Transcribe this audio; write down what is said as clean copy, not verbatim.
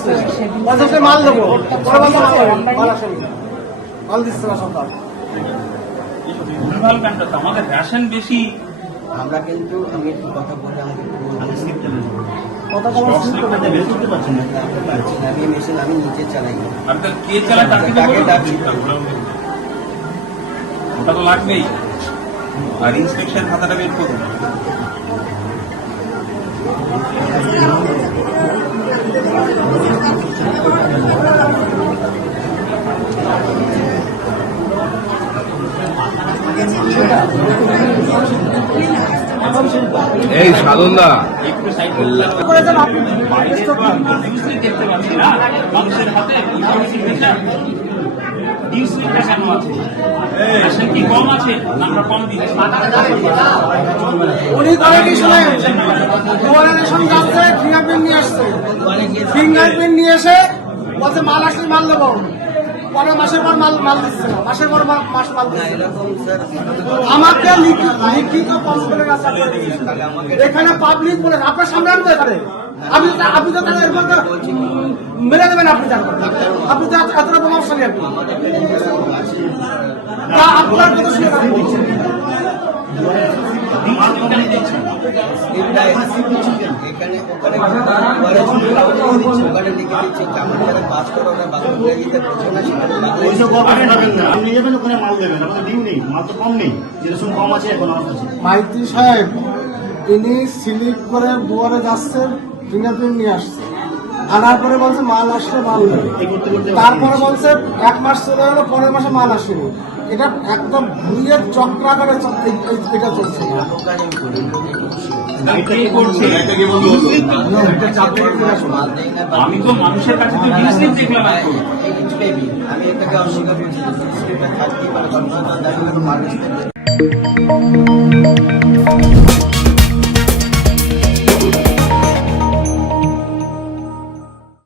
আসছে, বলছে মাল দেবো, পরে বলছে মাল আসেনি, মাল দিচ্ছে না সরকার। ভুলভাল কেন? আমাদের রেশন বেশি। আমরা কিন্তু আমি একটু কথা বলে আমাকে কথা বলা শুরু করে দেবে। আমি মেশিন আমি নিচে চালাই না। আর তো কে চালায় তাকে তাকে ডাকছি। ওটা তো লাগবেই। আর ইন্সপেকশন খাতাটা বের করুন। এই সাধনদা একটু সাইড দেখতে পাচ্ছি না মানুষের হাতে নিউজটা কেন আছে? রেশন কি কম আছে? আমরা কম দিচ্ছি। উনি করে কি শুনে দুয়ারে রেশন যাচ্ছে, ফিঙ্গারপ্রিন্ট নিয়ে আসছে, ফিঙ্গারপ্রিন্ট নিয়ে এসে বলছে মাল আসলে মাল দেবো, পরের মাসের পর মাল দিচ্ছে না, মাসের পর মাস মাল দিচ্ছে না। আমাকে লিখিত কমপ্লেন আছে এখানে পাবলিক বলে আপনার সামনে আনবো এখানে আপনি তো তাহলে এরপর মেরে দেবেন, আপনি জানবেন আপনি তো এতটা প্রভাবশালী আপনি আপনার কথা শুনে এখানে ওখানে ওখানে লিখে দিচ্ছে আমার যারা বাস করে ওরা বাস করে দিতে পারছে না, আপনি যাবেন ওখানে মাল দেবেন, আমাদের ডিউ নেই, মাল তো কম নেই, যেরকম কম আছে এখন আমার কাছে। মাইতি সাহেব ইনি স্লিপ করে দুয়ারে যাচ্ছেন, ফিঙ্গারপ্রিন্ট নিয়ে আসছে, আনার পরে বলছে মাল আসছে মাল নেই, তারপরে বলছে 1 মাস চলে গেলো, পরের মাসে মাল আসেনি। এটা একদম ভুলিয়ে চক্রাকারে এটা চলছে। আমি তো মানুষের কাছে তো নিউজ দেখলাম। আমি এটাকে অস্বীকার করছি।